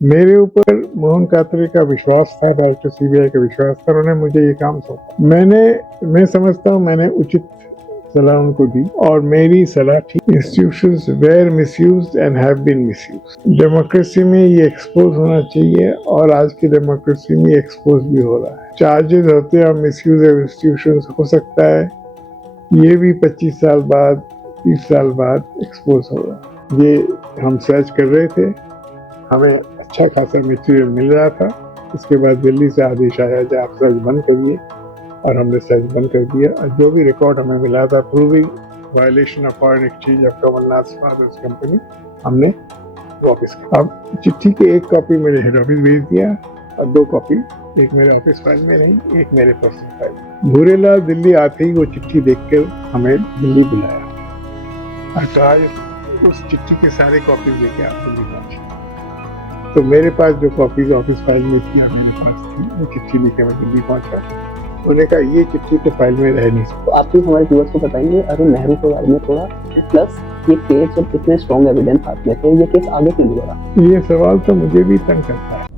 मेरे ऊपर मोहन कात्रे का विश्वास था, डायरेक्टर सीबीआई का विश्वास था, उन्होंने मुझे ये काम सौंपा। मैं समझता हूँ मैंने उचित सलाह उनको दी और मेरी सलाह थी। Institutions were misused and have been misused. Democracy में ये एक्सपोज होना चाहिए और आज की डेमोक्रेसी में एक्सपोज भी हो रहा है। चार्जेस होते हैं मिसयूज ऑफ इंस्टीट्यूशंस, हो सकता है ये भी 25 साल बाद 30 साल बाद एक्सपोज होगा। ये हम सर्च कर रहे थे, हमें अच्छा खासा मटेरियल मिल रहा था। उसके बाद दिल्ली से आदेश आया कि आप सर्च बंद करिए और हमने सर्च बंद कर दिया। और जो भी रिकॉर्ड हमें मिला था proving violation of foreign exchange of Kamal Nath father's company, हमने वापस किया। अब चिट्ठी की एक कॉपी मेरे हेड ऑफिस भेज दिया और 2 कॉपी, एक मेरे ऑफिस फाइल में नहीं, एक मेरे पर्सनल फाइल। भूरेलाल दिल्ली आते ही वो चिट्ठी देखकर हमें दिल्ली बुलाया और कहा उस चिट्ठी के सारे कॉपी लेके आप दिल्ली पहुंचे। तो मेरे पास जो कॉपीज ऑफिस फाइल में थी मेरे पास थी, वो चिट्ठी लेके मैं दिल्ली पहुंचा। उन्होंने कहा ये चिट्ठी तो फाइल में रह नहीं सकती। तो आप प्लीज हमारे व्यूअर्स को बताएंगे अरुण नेहरू के बारे में थोड़ा, प्लस ये केस जब इतने स्ट्रॉन्ग एविडेंस हाथ में थे, ये केस आगे क्यों नहीं बढ़ा? ये सवाल तो मुझे भी तंग करता है।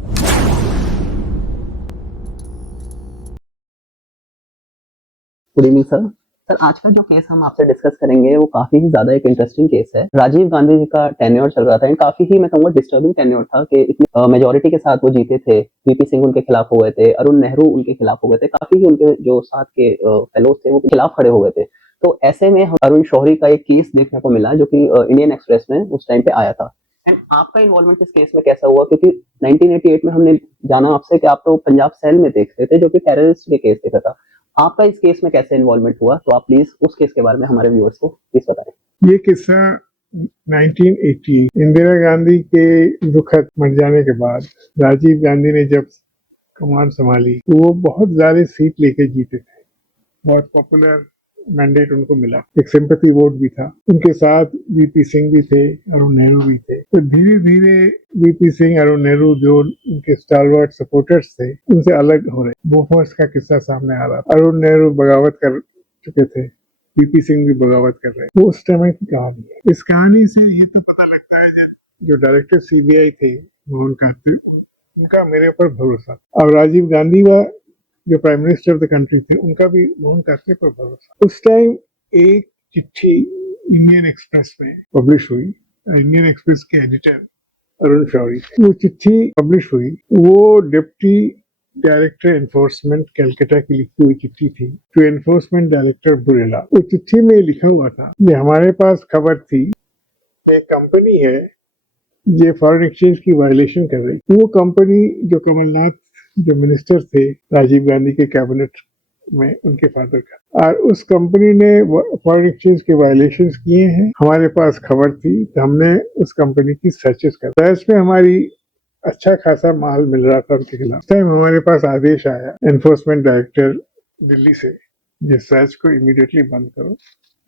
Good evening sir. सर, आज का जो केस हम आपसे डिस्कस करेंगे वो काफी ही ज्यादा एक इंटरेस्टिंग केस है। राजीव गांधी जी का टेन्योर चल रहा था एंड काफी ही मैं कहूँगा डिस्टर्बिंग टेन्योर था कि इतनी मेजोरिटी के साथ वो जीते थे। वीपी सिंह उनके खिलाफ हो गए थे, अरुण नेहरू उनके खिलाफ हो गए थे, काफी ही उनके जो साथ के फेलोज थे वो खिलाफ खड़े हो गए थे। तो ऐसे में हम अरुण शौरी का एक केस देखने को मिला जो कि इंडियन एक्सप्रेस में उस टाइम पे आया था। एंड आपका इन्वॉल्वमेंट इस केस में कैसा हुआ? क्योंकि 1988 में हमने जाना आपसे कि आप तो पंजाब सेल में देखते थे जो कि टेररिस्ट के केस देखा था। आपका इस केस में कैसे इन्वॉल्वमेंट हुआ? तो आप प्लीज उस केस के बारे में हमारे व्यूअर्स को प्लीज बताएं। ये किस्सा 1980 इंदिरा गांधी के दुखद मर जाने के बाद राजीव गांधी ने जब कमान संभाली तो वो बहुत ज्यादा सीट लेके जीते थे, बहुत पॉपुलर मैंडेट उनको मिला, एक सिंपैथी वोट भी था। उनके साथ वीपी सिंह भी थे, अरुण नेहरू भी थे। तो धीरे धीरे वीपी सिंह, अरुण नेहरू जो उनके स्टालवर्ट सपोर्टर्स थे उनसे अलग हो रहे। बोफोर्स का किस्सा सामने आ रहा था, अरुण नेहरू बगावत कर चुके थे, वीपी सिंह भी बगावत कर रहे। वो उस समय की कहानी है। इस कहानी से ये तो पता लगता है जो डायरेक्टर सीबीआई थे मोहन कात्रे, उनका मेरे ऊपर भरोसा, और राजीव गांधी व जो prime minister of the country थे उनका भी मोहन कात्रे पर भरोसा। उस टाइम एक चिट्ठी इंडियन एक्सप्रेस में पब्लिश हुई, इंडियन एक्सप्रेस के एडिटर अरुण शौरी, वो चिट्ठी पब्लिश हुई। वो डिप्टी डायरेक्टर एनफोर्समेंट कैलकाटा की लिखी हुई चिट्ठी थी टू एनफोर्समेंट डायरेक्टर भूरेलाल। वो चिट्ठी में लिखा हुआ था, ये हमारे पास खबर थी, एक कंपनी है ये फॉरेन एक्सचेंज की वायलेशन कर रही। वो कंपनी जो कमलनाथ जो मिनिस्टर थे राजीव गांधी के कैबिनेट में, उनके फादर का, और उस कंपनी ने फॉरेन एक्सचेंज के वायलेशन किए हैं। हमारे पास खबर थी तो हमने उस कंपनी की सर्चेस कर, सर्च में हमारी अच्छा खासा माल मिल रहा था उनके खिलाफ। टाइम हमारे पास आदेश आया एनफोर्समेंट डायरेक्टर दिल्ली से, ये सर्च को इमीडिएटली बंद करो,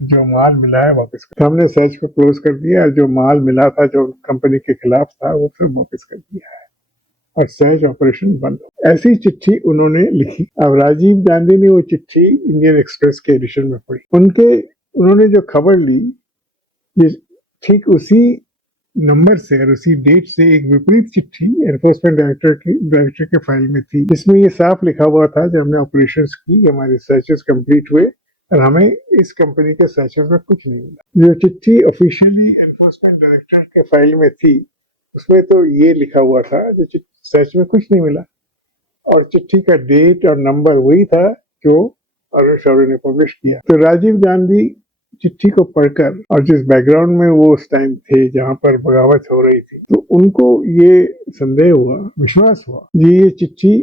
जो माल मिला है वापस कर। हमने सर्च को क्लोज कर दिया और जो माल मिला था जो कंपनी के खिलाफ था वो सब वापस कर दिया है और सर्च ऑपरेशन बंद हो। ऐसी चिट्ठी उन्होंने लिखी। अब राजीव गांधी ने वो चिट्ठी इंडियन एक्सप्रेस के एडिशन में पढ़ी। उन्होंने जो खबर ली, ये ठीक उसी नंबर से और उसी डेट से एक विपरीत चिट्ठी एनफोर्समेंट डायरेक्टर के फाइल में थी, जिसमें ये साफ लिखा हुआ था जब हमने ऑपरेशंस की, हमारे सर्चेस कंप्लीट हुए और हमें इस कंपनी के सर्चेस में कुछ नहीं मिला। जो चिट्ठी ऑफिशियली एनफोर्समेंट डायरेक्टर के फाइल में थी उसमें तो ये लिखा हुआ था जो सर्च में कुछ नहीं मिला, और चिट्ठी का डेट और नंबर वही था जो अरुण शौरी ने पब्लिश किया। तो राजीव गांधी चिट्ठी को पढ़कर, और जिस बैकग्राउंड में वो उस टाइम थे जहां पर बगावत हो रही थी, तो उनको ये संदेह हुआ, विश्वास हुआ ये चिट्ठी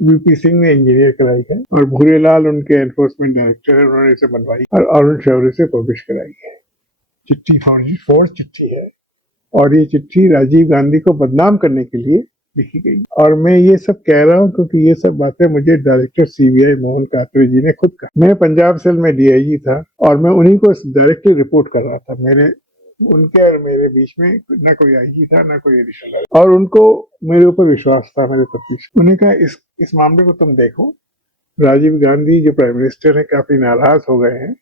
वीपी सिंह ने इंजीनियर कराई है और भूरेलाल उनके एनफोर्समेंट डायरेक्टर है, उन्होंने इसे बनवाई और अरुण शौरी से पब्लिश कराई है। चिट्ठी फोर्ज चिट्ठी है और ये चिट्ठी राजीव गांधी को बदनाम करने के लिए लिखी गई। और मैं ये सब कह रहा हूँ क्योंकि ये सब बातें मुझे डायरेक्टर सीबीआई मोहन कात्रे जी ने खुद कहा। मैं पंजाब सेल में डीआईजी था और मैं उन्हीं को डायरेक्टली रिपोर्ट कर रहा था। उनके और मेरे बीच में न कोई आईजी था न कोई एडिशनल, और उनको मेरे ऊपर विश्वास था मेरे तफ्तीश। उन्हें कहा इस मामले को तुम देखो, राजीव गांधी जो प्राइम मिनिस्टर है काफी नाराज हो गए हैं,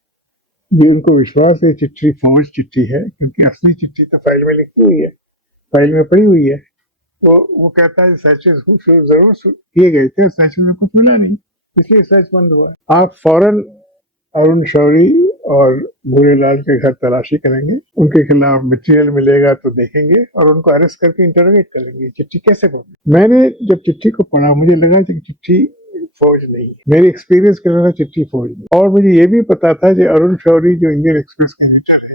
ये उनको विश्वास है चिट्ठी फोर्ज चिट्ठी है, क्योंकि असली चिट्ठी तो फाइल में लिखी हुई है, फाइल में पड़ी हुई है। वो कहता है सर्चेस जरूर किए गए थे, सर्च में कुछ मिला नहीं, इसलिए सर्च बंद हुआ। आप फौरन अरुण शौरी और भूरेलाल के घर तलाशी करेंगे, उनके खिलाफ मटेरियल मिलेगा तो देखेंगे और उनको अरेस्ट करके इंटरोगेट करेंगे। चिट्ठी कैसे पढ़ी? मैंने जब चिट्ठी को पढ़ा मुझे लगा कि चिट्ठी फौज नहीं है, मेरे एक्सपीरियंस के अनुसार चिट्ठी फौज नहीं। और मुझे ये भी पता था कि अरुण शौरी जो इंडियन एक्सप्रेस का एडिटर है,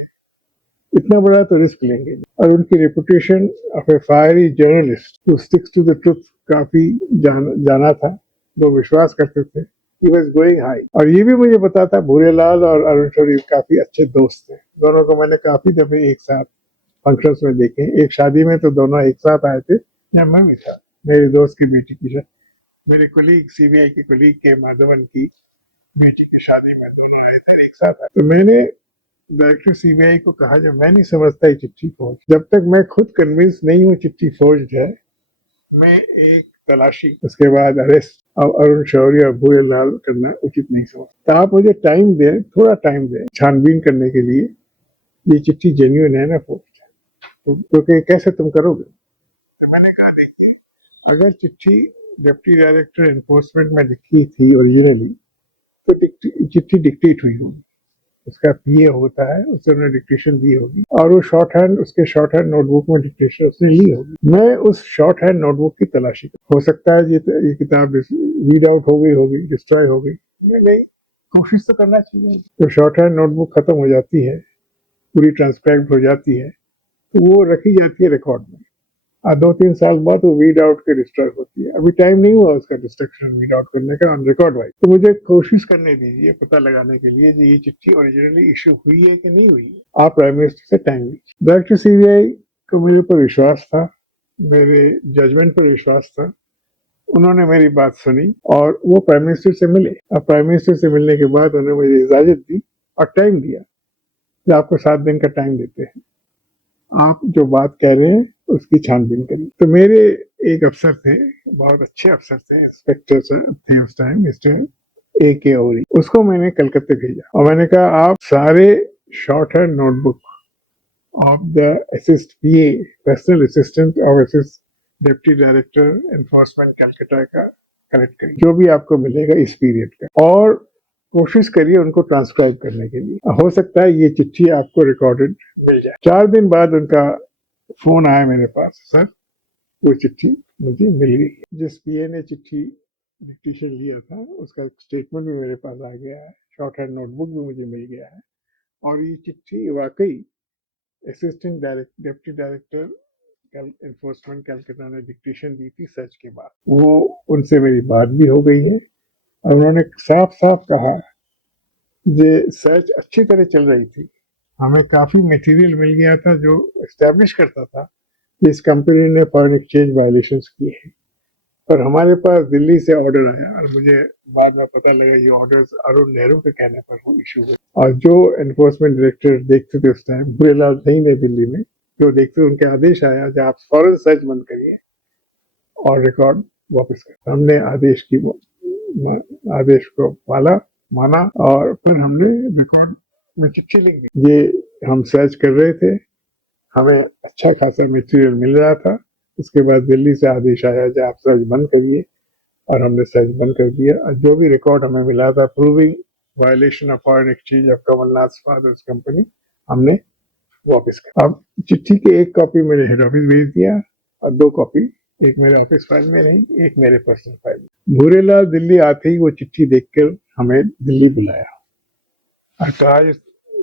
इतना बड़ा तो रिस्क लेंगे नहीं। और उनकी reputation of a fiery journalist who sticks to the truth काफी जाना था, लोग विश्वास करते थे। He was going high. और ये भी मुझे पता था भूरेलाल और अरुण शौरी काफी अच्छे दोस्त थे, दोनों को मैंने काफी दफे एक साथ फंक्शंस में देखे। एक शादी में तो दोनों एक साथ आए थे, या मैं भी था, मेरे दोस्त की बेटी की शादी, मेरे कुलीग सीबीआई के कुलीग के माधवन की बेटी की शादी में दोनों आए थे, एक साथ आए। तो मैंने डायरेक्टर सीबीआई को कहा, जब मैं नहीं समझता ये चिट्ठी फौज, जब तक मैं खुद कन्विंस नहीं हूँ चिट्ठी फौज है, मैं एक तलाशी उसके बाद अरेस्ट और अरुण शौरी और भूरेलाल करना उचित नहीं समझता। आप मुझे टाइम दें, थोड़ा टाइम दें छानबीन करने के लिए, ये चिट्ठी जेन्युइन है ना फौज, तो कैसे तुम करोगे? तो मैंने कहा, देखिए, अगर चिट्ठी डिप्टी डायरेक्टर एनफोर्समेंट में लिखी थी ओरिजिनली, तो चिट्ठी डिक्टेट हुई होगी, उसका पीए होता है, उससे उन्होंने डिक्टेशन दी होगी और वो शॉर्ट हैंड, उसके शॉर्ट हैंड नोटबुक में डिक्टेशन उसने ली होगी। मैं उस शॉर्ट हैंड नोटबुक की तलाशी कर, हो सकता है ये किताब रीड आउट हो गई होगी, डिस्ट्रॉय हो गई, नहीं, कोशिश तो करना चाहिए। तो शॉर्ट हैंड नोटबुक खत्म हो जाती है, पूरी ट्रांसक्राइब हो जाती है, तो वो रखी जाती है रिकॉर्ड में। 2-3 साल बाद वो वीड आउट के डिस्ट्रॉय होती है। अभी टाइम नहीं हुआ उसका डिस्ट्रक्शन वीड आउट करने का ऑन रिकॉर्ड वाइज। तो मुझे कोशिश करने दीजिए पता लगाने के लिए कि ये चिट्ठी ओरिजिनली इश्यू हुई है कि नहीं हुई है। आप प्राइम मिनिस्टर से टाइम लीजिए। डायरेक्टर सीबीआई को मेरे ऊपर विश्वास था, मेरे जजमेंट पर विश्वास था, उन्होंने मेरी बात सुनी और वो प्राइम मिनिस्टर से मिले। अब प्राइम मिनिस्टर से मिलने के बाद उन्होंने मुझे इजाजत दी और टाइम दिया कि आपको 7 दिन का टाइम देते हैं, आप जो बात कह रहे हैं उसकी छानबीन करिए। तो मेरे एक अफसर थे, बहुत अच्छे अफसर थे, इंस्पेक्टर थे उस टाइम, AK औरी, उसको मैंने कलकत्ते भेजा और मैंने कहा, आप सारे short hand notebook of the assist PA, personal assistant of assist deputy director enforcement Calcutta का कलेक्ट करिए, जो भी आपको मिलेगा इस पीरियड का, और कोशिश करिए उनको ट्रांसक्राइब करने के लिए। हो सकता है ये चिट्ठी आपको रिकॉर्डेड मिल जाए। 4 दिन बाद उनका फोन आया मेरे पास, सर वो चिट्ठी मुझे मिल गई। जिस पीए ने चिट्ठी डिक्टेशन लिया था उसका स्टेटमेंट भी मेरे पास आ गया है, शॉर्ट हैंड नोटबुक भी मुझे मिल गया है, और ये चिट्ठी वाकई assistant deputy director enforcement Calcutta ने डिक्टेशन दी थी सर्च के बाद। वो उनसे मेरी बात भी हो गई है और उन्होंने साफ साफ कहा ये सर्च अच्छी तरह चल रही थी, हमें काफी मटेरियल मिल गया था जो एस्टेब्लिश करता था कि इस कंपनी ने फॉरेन एक्सचेंज वायलेशंस किए हैं। पर हमारे पास दिल्ली से ऑर्डर आया और मुझे बाद में पता लगा ये ऑर्डर्स अरुण नेहरू के कहने पर वो इशू हुए, और जो एनफोर्समेंट डायरेक्टर देखते थे उस टाइम, भूरेलाल नहीं थे दिल्ली में, जो देखते उनके आदेश आया कि आप फॉरेन सर्च बंद करिए और रिकॉर्ड वापस कर। हमने आदेश को माना और फिर हमने रिकॉर्ड में चिट्ठी लिख दी। ये हम सर्च कर रहे थे, हमें अच्छा खासा मटेरियल मिल रहा था, उसके बाद दिल्ली से आदेश आया कि आप सर्च बंद करिए, और हमने सर्च बंद कर दिया। और जो भी रिकॉर्ड हमें मिला था proving violation of foreign exchange of Kamal Nath father's company, हमने वापस कर। अब चिट्ठी की एक कॉपी मेरे हेड ऑफिस भेज दिया और 2 कॉपी, एक मेरे ऑफिस फाइल में नहीं, एक मेरे पर्सनल फाइल में। भूरेलाल दिल्ली आते ही वो चिट्ठी देखकर हमें दिल्ली बुलाया और कहा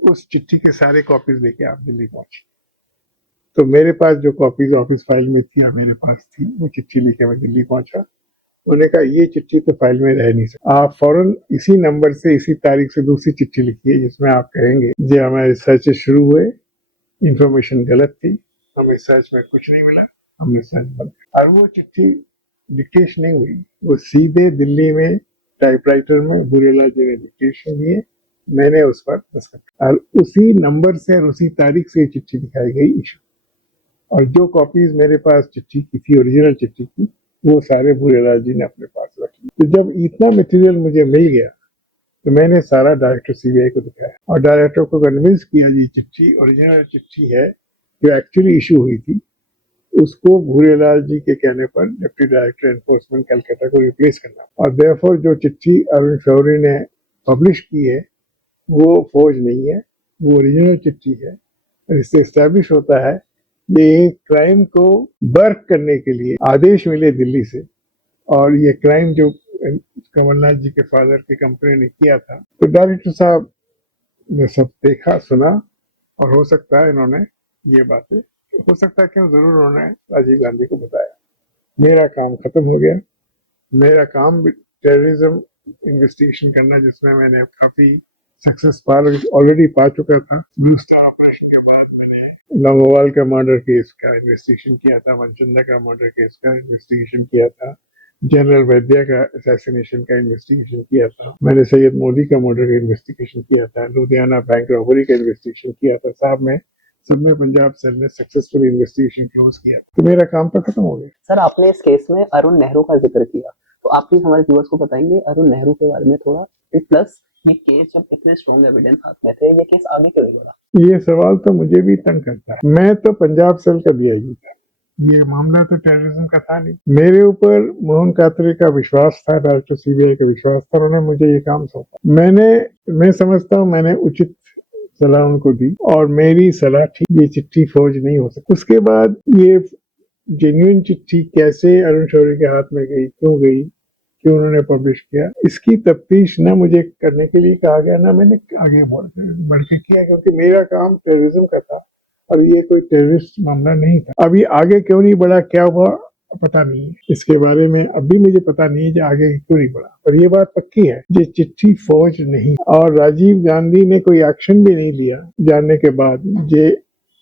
उस चिट्ठी के सारे कॉपीज लेके आप दिल्ली पहुंचे। तो मेरे पास जो कॉपीज ऑफिस फाइल में थी या मेरे पास थी, वो चिट्ठी लेके मैं दिल्ली पहुंचा। उन्होंने कहा ये चिट्ठी तो फाइल में रह नहीं सकती, आप फौरन इसी नंबर से इसी तारीख से दूसरी चिट्ठी लिखिए जिसमें आप कहेंगे जो हमारे सर्च शुरू हुए, इंफॉर्मेशन गलत थी, हमें सर्च में कुछ नहीं मिला, हमने सर्च बंद किया। और वो चिट्ठी डिक्टेशन नहीं हुई, वो सीधे दिल्ली में टाइपराइटर में भूरेलाल जी ने डिक्टेशन दिए, मैंने उस पर दस्तखत, और उसी नंबर से और उसी तारीख से चिट्ठी दिखाई गई इशू। और जो कॉपीज मेरे पास चिट्ठी की थी, ओरिजिनल चिट्ठी की, वो सारे भूरेलाल जी ने अपने पास रखी। तो जब इतना मटेरियल मुझे मिल गया तो मैंने सारा डायरेक्टर सीबीआई को दिखाया और डायरेक्टर को कन्विंस किया ये चिट्ठी ओरिजिनल चिट्ठी है जो एक्चुअली इशू हुई थी, उसको भूरेलाल जी के कहने पर डिप्टी डायरेक्टर एनफोर्समेंट कलकत्ता को रिप्लेस करना। और देयरफॉर जो चिट्ठी अरुण शौरी ने पब्लिश की है वो फौज नहीं है, वो ओरिजिनल चिट्ठी है। इससे एस्टैब्लिश होता है ये क्राइम को बर्क करने के लिए आदेश मिले दिल्ली से, और ये क्राइम जो कमलनाथ जी के फादर की कंपनी ने किया था, तो डायरेक्टर साहब ने सब देखा सुना, और हो सकता है इन्होंने ये बातें, हो सकता है क्यों, जरूर उन्होंने राजीव गांधी को बताया। मेरा काम खत्म हो गया। मेरा काम टेररिज्म इन्वेस्टिगेशन करना, जिसमें मैंने काफी सक्सेस ऑलरेडी पा चुका था। ब्लू स्टार ऑपरेशन के बाद मैंने लॉन्गोवाल का मर्डर केस का इन्वेस्टिगेशन किया था, मनचंदा का मर्डर केस का इन्वेस्टिगेशन किया था, जनरल वैद्या का असैसिनेशन का इन्वेस्टिगेशन किया था, मैंने सैयद मोदी का मर्डर का इन्वेस्टिगेशन किया था, लुधियाना बैंक रॉबरी का इन्वेस्टिगेशन किया था। साहब मैं सब में पंजाब सेल ने सक्सेसफुल इन्वेस्टिगेशन क्लोज किया, तो मेरा काम तो खत्म हो गया। सर आपने इस केस में अरुण नेहरू का जिक्र किया, तो आप प्लीज हमारे व्यूअर्स को बताएंगे अरुण नेहरू के बारे में थोड़ा, प्लस ये केस जब इतने स्ट्रॉन्ग एविडेंस हाथ में थे, ये केस आगे क्यों नहीं बढ़ा? ये सवाल तो मुझे भी तंग करता है। मैं तो पंजाब सेल का डीआईजी था, ये मामला तो टेररिज्म का था नहीं। मेरे ऊपर मोहन कातरे का विश्वास था, डायरेक्टर सीबीआई का विश्वास था, उन्होंने मुझे ये काम सौंपा। मैं समझता हूँ मैंने उचित सलाह उनको दी, और मेरी सलाह थी ये चिट्ठी फौज नहीं हो सकती। उसके बाद ये जेन्युइन चिट्ठी कैसे अरुण शौरी के हाथ में गई, क्यों उन्होंने पब्लिश किया, इसकी तफ्तीश न मुझे करने के लिए कहा गया, ना मैंने आगे बढ़ के किया, क्योंकि मेरा काम टेररिज्म का था और ये कोई टेररिस्ट मामला नहीं था। अभी आगे क्यों नहीं बढ़ा, क्या हुआ पता नहीं है, इसके बारे में अभी मुझे पता नहीं है कि आगे क्यों नहीं बढ़ा। पर ये बात पक्की है, ये चिट्ठी फौज नहीं, और राजीव गांधी ने कोई एक्शन भी नहीं लिया जानने के बाद। ये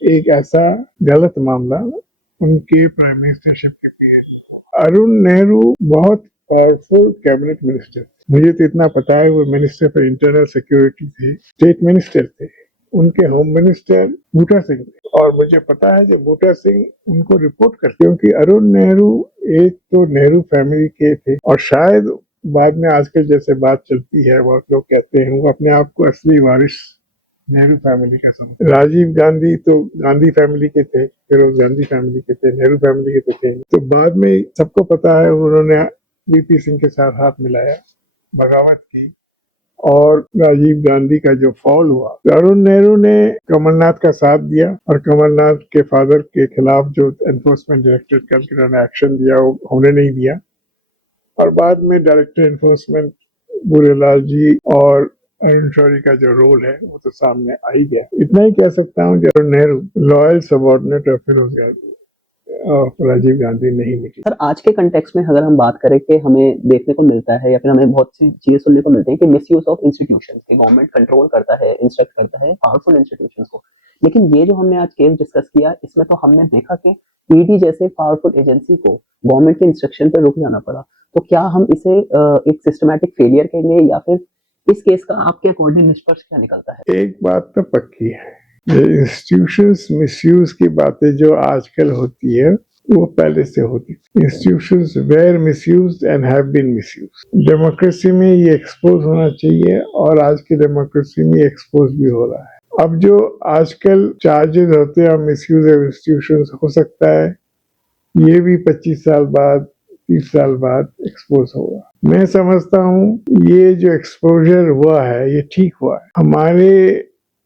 एक ऐसा गलत मामला उनके प्राइम मिनिस्टरशिप के पीरियड। अरुण नेहरू बहुत पावरफुल कैबिनेट मिनिस्टर, मुझे तो इतना पता है वो मिनिस्टर फॉर इंटरनल सिक्योरिटी थे, स्टेट मिनिस्टर थे। उनके होम मिनिस्टर बूटा सिंह थे, और मुझे पता है जब बूटा सिंह उनको रिपोर्ट करते, क्योंकि अरुण नेहरू एक तो नेहरू फैमिली के थे, और शायद बाद में आजकल जैसे बात चलती है बहुत लोग कहते हैं वो अपने आप को असली वारिस नेहरू फैमिली का समझते। राजीव गांधी तो गांधी फैमिली के थे, फिरोज गांधी फैमिली के थे, नेहरू फैमिली के तो थे। तो बाद में सबको पता है उन्होंने वीपी सिंह के साथ हाथ मिलाया, बगावत की, और राजीव गांधी का जो फॉल हुआ, अरुण नेहरू ने कमलनाथ का साथ दिया, और कमलनाथ के फादर के खिलाफ जो एनफोर्समेंट डायरेक्टर कल उन्होंने एक्शन दिया वो होने नहीं दिया, और बाद में डायरेक्टर एनफोर्समेंट भूरेलाल जी और अरुण शौरी का जो रोल है वो तो सामने आ ही गया। इतना ही कह सकता हूँ कि Arun Nehru loyal subordinate of Firoz Gandhi और राजीव गांधी नहीं निकले। सर आज के कंटेक्स्ट में अगर हम बात करें कि हमें देखने को मिलता है या फिर हमें बहुत सी चीजें सुनने को मिलती है कि मिसयूज ऑफ इंस्टीट्यूशंस, कि गवर्नमेंट कंट्रोल करता है, इंस्ट्रक्ट करता है पावरफुल इंस्टीट्यूशंस को। लेकिन ये जो हमने आज केस डिस्कस किया, इसमें तो हमने देखा कि ईडी जैसे पावरफुल एजेंसी को गवर्नमेंट के इंस्ट्रक्शन पर रुक जाना पड़ा। तो क्या हम इसे एक सिस्टमैटिक फेलियर कहेंगे, या फिर इस केस का आपके अकॉर्डिंग निष्कर्ष क्या निकलता है? एक बात तो पक्की है, ये इंस्टीट्यूशंस मिसयूज की बातें जो आजकल होती है वो पहले से होती थी। Institutions were misused and have been misused. Democracy में ये एक्सपोज होना चाहिए, और आज की डेमोक्रेसी में एक्सपोज भी हो रहा है। अब जो आजकल चार्जेस होते हैं मिसयूज ऑफ इंस्टीट्यूशंस, हो सकता है ये भी 25 साल बाद 30 साल बाद एक्सपोज होगा। मैं समझता हूँ ये जो एक्सपोजर हुआ है ये ठीक हुआ है। हमारे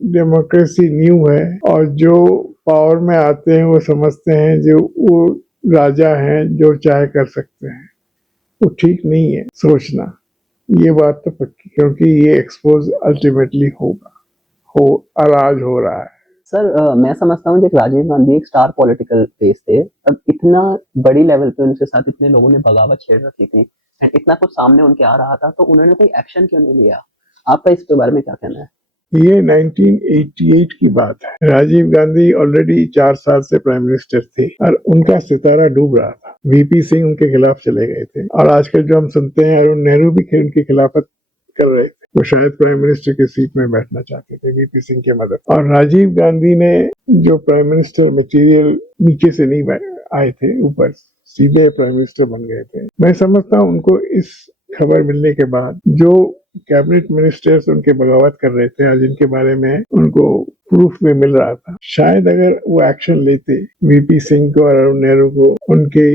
डेमोक्रेसी न्यू है, और जो पावर में आते हैं वो समझते हैं जो वो राजा हैं, जो चाहे कर सकते हैं। वो ठीक नहीं है सोचना, ये बात तो पक्की, क्योंकि ये एक्सपोज अल्टीमेटली होगा, राज हो रहा है। सर मैं समझता हूँ जब राजीव गांधी एक स्टार पॉलिटिकल फेस थे, अब इतना बड़ी लेवल पे उनके साथ इतने लोगों ने बगावत छेड़ रखी थी एंड इतना कुछ सामने उनके आ रहा था, तो उन्होंने कोई एक्शन क्यों नहीं लिया? आपका इसके बारे में क्या कहना है? ये 1988 की बात है। राजीव गांधी ऑलरेडी 4 साल से प्राइम मिनिस्टर थे, और उनका सितारा डूब रहा था। वीपी सिंह उनके खिलाफ चले गए थे, और आजकल जो हम सुनते हैं अरुण नेहरू भी उनकी खिलाफत कर रहे थे। वो शायद प्राइम मिनिस्टर की सीट में बैठना चाहते थे वीपी सिंह की मदद। और राजीव गांधी ने जो प्राइम मिनिस्टर मटेरियल नीचे से नहीं आए थे, ऊपर सीधे प्राइम मिनिस्टर बन गए थे। मैं समझता हूँ उनको इस खबर मिलने के बाद जो कैबिनेट मिनिस्टर्स उनके बगावत कर रहे थे, आज इनके बारे में उनको प्रूफ भी मिल रहा था। शायद अगर वो एक्शन लेते, वीपी सिंह को और अरुण नेहरू को उनके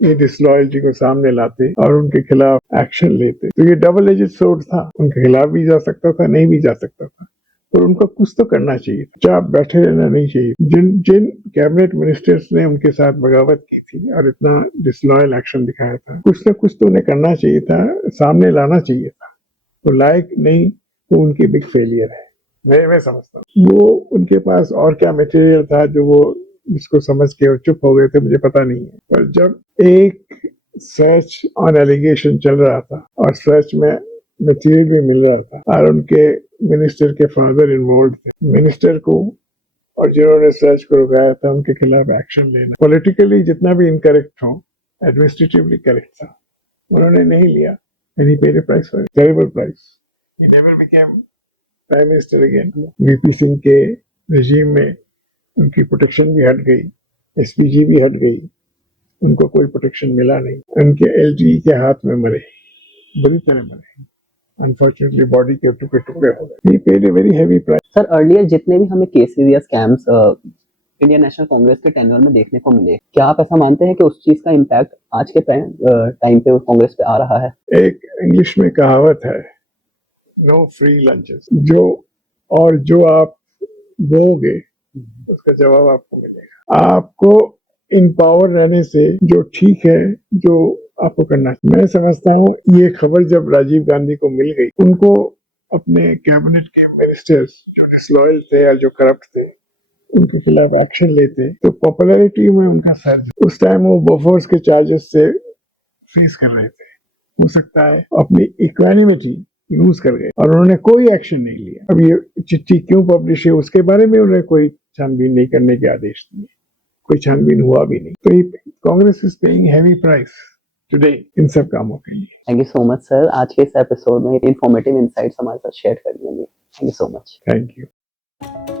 ये डिसलॉयल्टी को सामने लाते और उनके खिलाफ एक्शन लेते, तो ये डबल एजेड सोर्ड था। उनके खिलाफ भी जा सकता था, नहीं भी जा सकता था, पर उनको कुछ तो करना चाहिए, चुपचाप बैठे रहना नहीं चाहिए। जिन कैबिनेट मिनिस्टर्स ने उनके साथ बगावत की थी और इतना डिसलॉयल एक्शन दिखाया था, कुछ ना कुछ तो उन्हें करना चाहिए था, सामने लाना चाहिए था। तो लायक नहीं, तो उनकी बिग फेलियर है, मैं समझता हूँ। वो उनके पास और क्या मटेरियल था जो वो जिसको समझ के वो चुप हो गए थे, मुझे पता नहीं है। पर जब एक सर्च ऑन एलिगेशन चल रहा था और सर्च में मटेरियल भी मिल रहा था और उनके मिनिस्टर के फादर इन्वॉल्व थे, मिनिस्टर को और जिन्होंने सर्च को रुकाया था उनके खिलाफ एक्शन लेना पॉलिटिकली जितना भी इनकरेक्ट हो, एडमिनिस्ट्रेटिवली करेक्ट था, उन्होंने नहीं लिया। And he paid a price for it, terrible price. He never became prime minister again. VP Singh के regime में उनकी प्रोटेक्शन भी हट गई, एसपीजी भी हट गई, उनको कोई प्रोटेक्शन मिला नहीं, उनके एलटीई के हाथ में मरे, बुरी तरह मरे। अनफॉर्चुनेटली बॉडी के टुकड़े टुकड़े हो गए। He paid a very heavy price. Sir earlier जितने भी हमें केसेस या स्कैम्स इंडियन नेशनल कांग्रेस के टेन्योर में देखने को मिले, क्या आप ऐसा मानते हैं कि उस चीज का इम्पैक्ट आज के टाइम पे कांग्रेस पे आ रहा है? एक इंग्लिश में कहावत है, नो फ्री लंचेस। जो आप बोगे उसका जवाब आपको मिलेगा। आपको इन पावर रहने से जो ठीक है, जो आपको करना है। मैं समझता हूँ ये खबर जब राजीव गांधी को मिल गई, उनको अपने कैबिनेट के मिनिस्टर्स जो डिसलॉयल थे या जो करप्ट थे उनके खिलाफ एक्शन लेते, तो पॉपुलैरिटी में उनका सर्ज। उस टाइम वो बोफोर्स के चार्जेस से फेस कर रहे थे, हो सकता है अपनी इक्वानिमिटी लूज कर गए और उन्होंने कोई एक्शन नहीं लिया। अब ये चिट्ठी क्यों पब्लिश है उसके बारे में उन्होंने कोई छानबीन नहीं करने के आदेश दिए, कोई छानबीन हुआ भी नहीं। तो ये Congress is paying heavy price today in सब कामों के लिए। Thank you so much sir, आज के इस एपिसोड में इंफॉर्मेटिव इनसाइट्स हमारे साथ शेयर करने के लिए thank you so much. Thank you.